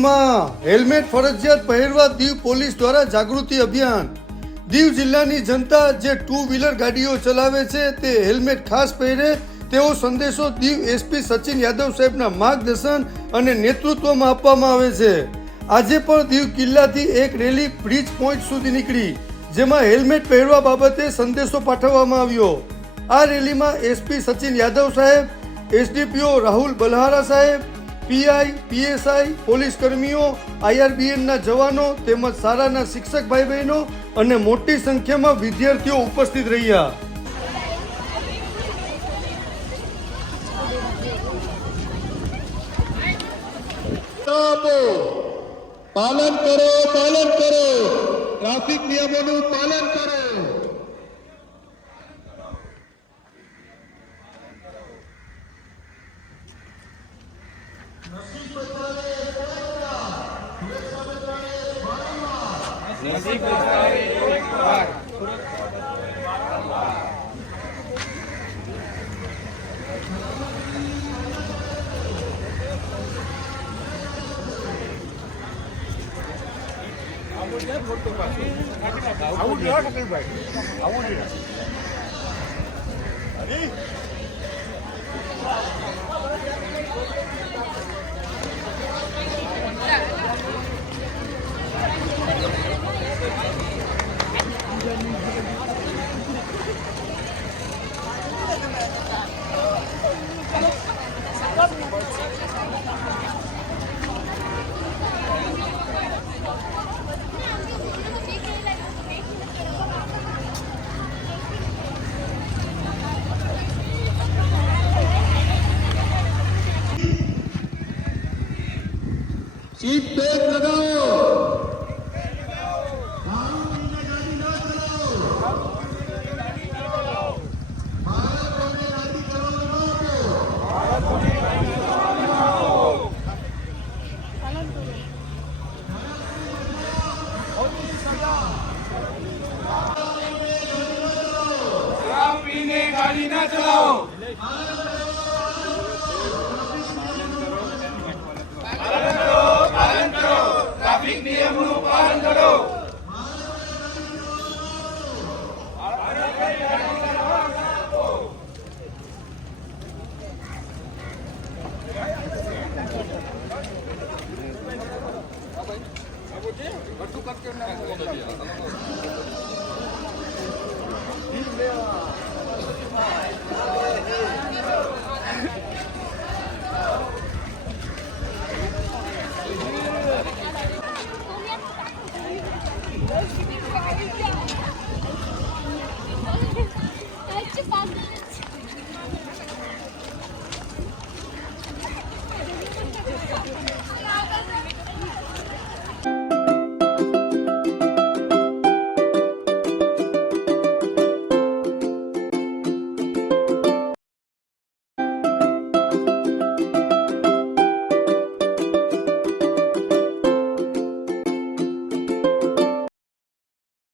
દીવમાં હેલ્મેટ ફરજિયાત પહેરવા દીવ પોલીસ દ્વારા જાગૃતિ અભિયાન। દીવ જિલ્લાની જનતા જે 2 વ્હીલર ગાડીઓ ચલાવે છે તે હેલ્મેટ ખાસ પહેરે તેવો સંદેશો દીવ એસપી સચિન યાદવ સાહેબના માર્ગદર્શન અને નેતૃત્વમાં આપવામાં આવે છે। આજે પણ દીવ કિલ્લાથી એક રેલી બ્રિજ પોઈન્ટ સુધી નીકળી, જેમાં હેલ્મેટ પહેરવા બાબતે સંદેશો પાઠવવામાં આવ્યો। આ રેલીમાં એસપી સચિન યાદવ સાહેબ, એસડીપીઓ રાહુલ બલહારા સાહેબ, પીઆઈ, પીએસઆઈ, પોલીસ કર્મીઓ, આઈઆરબીએનના જવાનો તેમજ શાળાના શિક્ષક ભાઈ બહેનો અને મોટી સંખ્યામાં વિદ્યાર્થીઓ ઉપસ્થિત રહ્યા। પાલન કરો, ટ્રાફિક નિયમોનું પાલન કરો। सीट बेल्ट लगाओ, गाड़ी ना चलाओ, भारत में गाड़ी चलाओ। शराब पीने गाड़ी ना चलाओ। ट्रैफिक नियमों पालन करो।